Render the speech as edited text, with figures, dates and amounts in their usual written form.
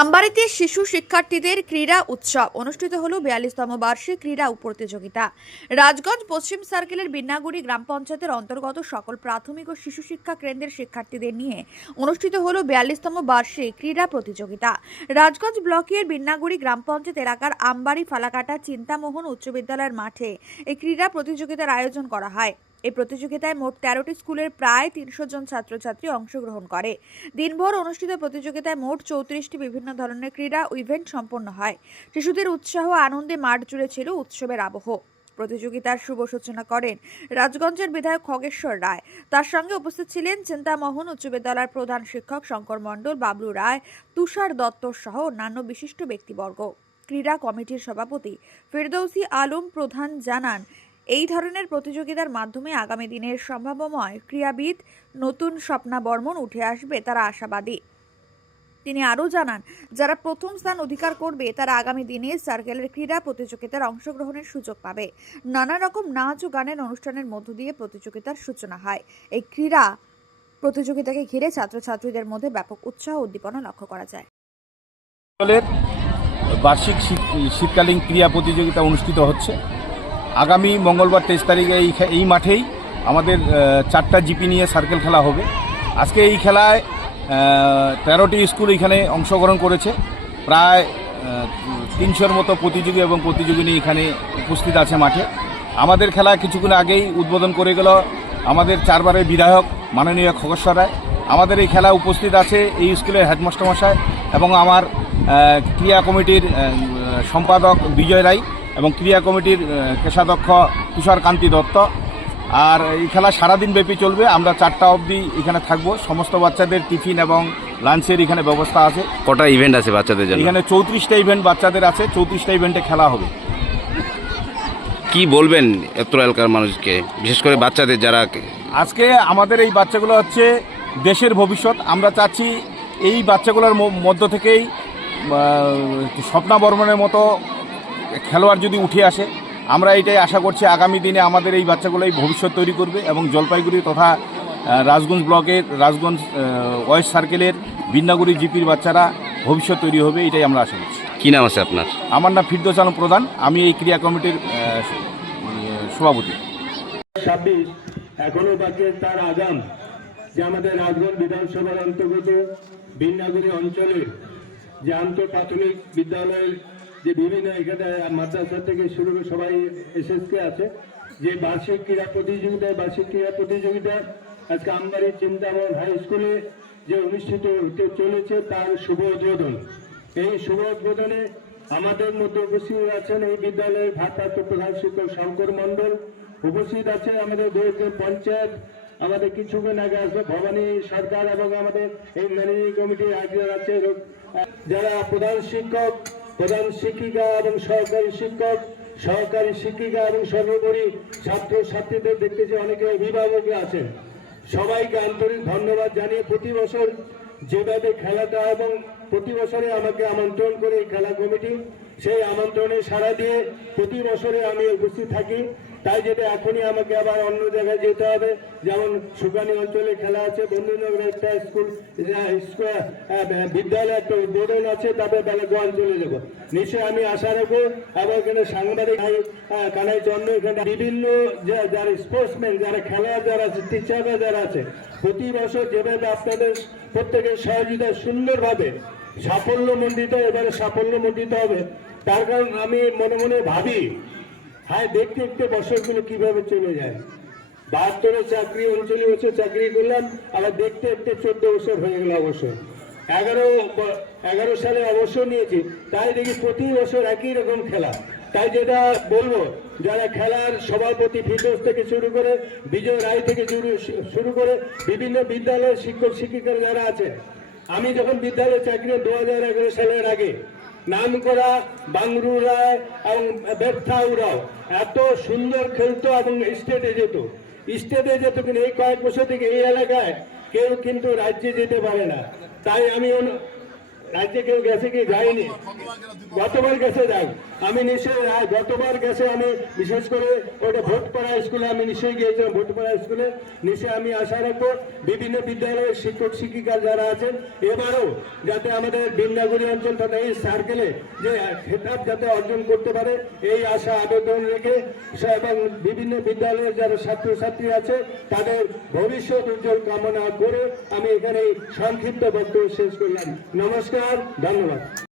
আমবাড়িতে শিশু শিক্ষার্থীদের ক্রীড়া উৎসব অনুষ্ঠিত হলো 42তম বার্ষিক ক্রীড়া প্রতিযোগিতা। রাজগঞ্জ পশ্চিম সার্কেলের বিন্নাগুড়ি গ্রাম পঞ্চায়েতের অন্তর্গত সকল প্রাথমিক ও শিশু শিক্ষা কেন্দ্রের শিক্ষার্থীদের নিয়ে অনুষ্ঠিত হলো 42তম বার্ষিক ক্রীড়া প্রতিযোগিতা। রাজগঞ্জ ব্লকের বিন্নাগুড়ি গ্রাম পঞ্চায়েত এলাকার আমবাড়ি ফালাকাটা চিন্তামোহন উচ্চ বিদ্যালয়ের মাঠে এই ক্রীড়া প্রতিযোগিতার আয়োজন করা হয়। এই প্রতিযোগিতায় মোট 13টি স্কুলের প্রায় 300 জন ছাত্রছাত্রী অংশগ্রহণ করে। দিনভর অনুষ্ঠিত প্রতিযোগিতায় মোট 34টি বিভিন্ন ধরনের ক্রীড়া ইভেন্ট সম্পন্ন হয়। শিশুদের উৎসাহ আনন্দে মাঠ জুড়ে ছিল উৎসবের আবহ। প্রতিযোগিতার শুভ সূচনা করেন রাজগঞ্জের বিধায়ক খগেশ্বর রায়। তার সঙ্গে উপস্থিত ছিলেন চিন্তামোহন উচ্চ বিদ্যালয়ের প্রধান শিক্ষক শঙ্কর মণ্ডল, বাবলু রায়, তুষার দত্ত সহ অন্যান্য বিশিষ্ট ব্যক্তিবর্গ। ক্রীড়া কমিটির সভাপতি ফেরদৌসী আলম প্রধান জানান, এই ধরনের প্রতিযোগিতার মাধ্যমে আগামী দিনের সম্ভাবনাময় ক্রীড়াবিদ নতুন স্বপ্না বর্মন উঠে আসবে, তারা আশাবাদী। তিনি আরও জানান, যারা প্রথম স্থান অধিকার করবে তারা আগামী দিনে সার্কেলের ক্রীড়া প্রতিযোগিতার অংশগ্রহণের সুযোগ পাবে। নানা রকম নাচ ও গানের অনুষ্ঠানের মধ্য দিয়ে প্রতিযোগিতার সূচনা হয়। এই ক্রীড়া প্রতিযোগিতাকে ঘিরে ছাত্রছাত্রীদের মধ্যে ব্যাপক উৎসাহ উদ্দীপনা লক্ষ্য করা যায়। বার্ষিক শীতকালীন ক্রীড়া প্রতিযোগিতা অনুষ্ঠিত হচ্ছে। আগামী মঙ্গলবার 23 তারিখে এই মাঠেই আমাদের 4টা জিপি নিয়ে সার্কেল খেলা হবে। আজকে এই খেলায় 13টি স্কুল এখানে অংশগ্রহণ করেছে। প্রায় 300-র মতো প্রতিযোগী এবং প্রতিযোগিনী এখানে উপস্থিত আছে মাঠে। আমাদের খেলা কিছুক্ষণ আগেই উদ্বোধন করে গেল আমাদের 4 বারের বিধায়ক মাননীয় খগেশ্বর রায়। আমাদের এই খেলা উপস্থিত আছে এই স্কুলের হেডমাস্টার মশাই এবং আমার ক্রীড়া কমিটির সম্পাদক বিজয় রায় এবং ক্রীড়া কমিটির কোষাধ্যক্ষ তুষার কান্তি দত্ত। আর এই খেলা সারাদিন ব্যাপী চলবে। আমরা 4টা অবধি এখানে থাকবো। সমস্ত বাচ্চাদের টিফিন এবং লাঞ্চের এখানে ব্যবস্থা আছে। কটা ইভেন্ট আছে বাচ্চাদের জন্য? এখানে 34টা ইভেন্ট বাচ্চাদের আছে। 34টা ইভেন্টে খেলা হবে। কি বলবেন এত এলাকার মানুষকে, বিশেষ করে বাচ্চাদের যারা আজকে আমাদের এই বাচ্চাগুলো হচ্ছে দেশের ভবিষ্যৎ। আমরা চাচ্ছি এই বাচ্চাগুলোর মধ্য থেকেই স্বপ্না বর্মনের মতো খেলোয়াড় যদি উঠে আসে, আমরা এটাই আশা করছি আগামী দিনে আমাদের এই বাচ্চাগুলোই ভবিষ্যৎ তৈরি করবে এবং জলপাইগুড়ি তথা রাজগঞ্জ ব্লকের রাজগঞ্জ ওয়েস্ট সার্কেলের বিন্নাগুড়ি জিপির বাচ্চারা ভবিষ্যৎ তৈরি হবে, এটাই আমরা আশা করছি। কী নাম আছে আপনার? আমার নাম ফেরদৌসী আলম প্রধান, আমি এই ক্রীড়া কমিটির সভাপতি। 26 এখনো বাকি তার আগাম যে আমাদের রাজগঞ্জ বিধানসভার অন্তর্গত বিন্নাগুড়ি অঞ্চলের যে আন্তঃ প্রাথমিক বিদ্যালয়ের যে বিভিন্ন এখানে মাদ্রাসা থেকে শুরু করে সবাই এসএসকে আছে, যে বার্ষিক ক্রীড়া প্রতিযোগিতা আজকে আমবাড়ি চিন্তামোহন হাই স্কুলে যে অনুষ্ঠিত হতে চলেছে তার শুভ উদ্বোধন। এই শুভ উদ্বোধনে আমাদের মধ্যে উপস্থিত আছেন এই বিদ্যালয়ের ভারপ্রাপ্ত প্রধান শিক্ষক শঙ্কর মণ্ডল, উপস্থিত আছে আমাদের দক্ষিণ পঞ্চায়েত, আমাদের কিছুক্ষণ আগে আসবে ভবানী সরকার এবং আমাদের এই ম্যানেজিং কমিটির আয়োজন আছে যারা প্রধান শিক্ষক, প্রধান শিক্ষিকা এবং সহকারী শিক্ষিকা এবং সর্বোপরি ছাত্রছাত্রীদের দেখতেছি অনেকে অভিভাবক আছেন। সবাইকে আন্তরিক ধন্যবাদ জানিয়ে প্রতি বছর যেভাবে খেলাটা এবং প্রতি বছরে আমাকে আমন্ত্রণ করে এই খেলা কমিটি, সেই আমন্ত্রণে সাড়া দিয়ে প্রতি বছরে আমি উপস্থিত থাকি। তাই যেটা এখনই আমাকে আবার অন্য জায়গায় যেতে হবে, যেমন সুকানি অঞ্চলে খেলা আছে, বন্ধুনগরে একটা বিদ্যালয়ে একটা উদ্বোধন আছে, তারপরে বেলাগঞ্জ চলে যাবো। নিশ্চয়ই আমি আশা রাখবো এবং এখানে সাংবাদিক কানাই চন্দ্র, এখানে বিভিন্ন যারা স্পোর্টসম্যান, যারা খেলোয়াড় যারা আছে, টিচাররা যারা আছে, প্রতি বছর যেভাবে আপনাদের প্রত্যেকের সহযোগিতা সুন্দরভাবে সাফল্যমণ্ডিত, এবারে সাফল্যমণ্ডিত হবে। তার কারণ আমি মনে মনে ভাবি, হ্যাঁ, দেখতে দেখতে বছরগুলো কিভাবে চলে যায়। 72 চাকরি, 39 বছর চাকরি করলাম, আবার দেখতে দেখতে 14 বছর হয়ে গেল অবসর। 11 সালে অবসর নিয়েছি, তাই দেখি প্রতি বছর একই রকম খেলা। তাই যেটা বলবো, যারা খেলার সভাপতি ফিরদৌস থেকে শুরু করে বিজয় রায় থেকে শুরু করে বিভিন্ন বিদ্যালয়ের শিক্ষক শিক্ষিকারা যারা আছে, আমি যখন বিদ্যালয়ে চাকরি 2011 সালের আগে নাম করা বাংরু রায় এবং ব্যর্থাউরাও এত সুন্দর খেলতো এবং স্টেটে যেত কিন্তু এই কয়েক বছর থেকে এই এলাকায় কেউ কিন্তু রাজ্যে যেতে পারে না। তাই আমি রাজ্যে কেউ গেছে কি যায়নি? গতবার গেছে যাই আমি নিশ্চয়ই গতবার গেছে আমি বিশেষ করে ওটা ভোটপাড়া স্কুলে আমি নিশ্চয়ই গিয়েছিলাম। ভোটপাড়া স্কুলে নিশ্চয়ই আমি আশা রাখবো বিভিন্ন বিদ্যালয়ের শিক্ষক শিক্ষিকা যারা আছেন এবারও যাতে আমাদের বিন্যাগুড়ি অঞ্চল তথা এই সার্কেলে যে খেতাব যাতে অর্জন করতে পারে এই আশা আবেদন রেখে এবং বিভিন্ন বিদ্যালয়ের যারা ছাত্রছাত্রী আছে তাদের ভবিষ্যৎ উজ্জ্বল কামনা করে আমি এখানে সংক্ষিপ্ত বক্তব্য শেষ করলাম। নমস্কার, ধন্যবাদ।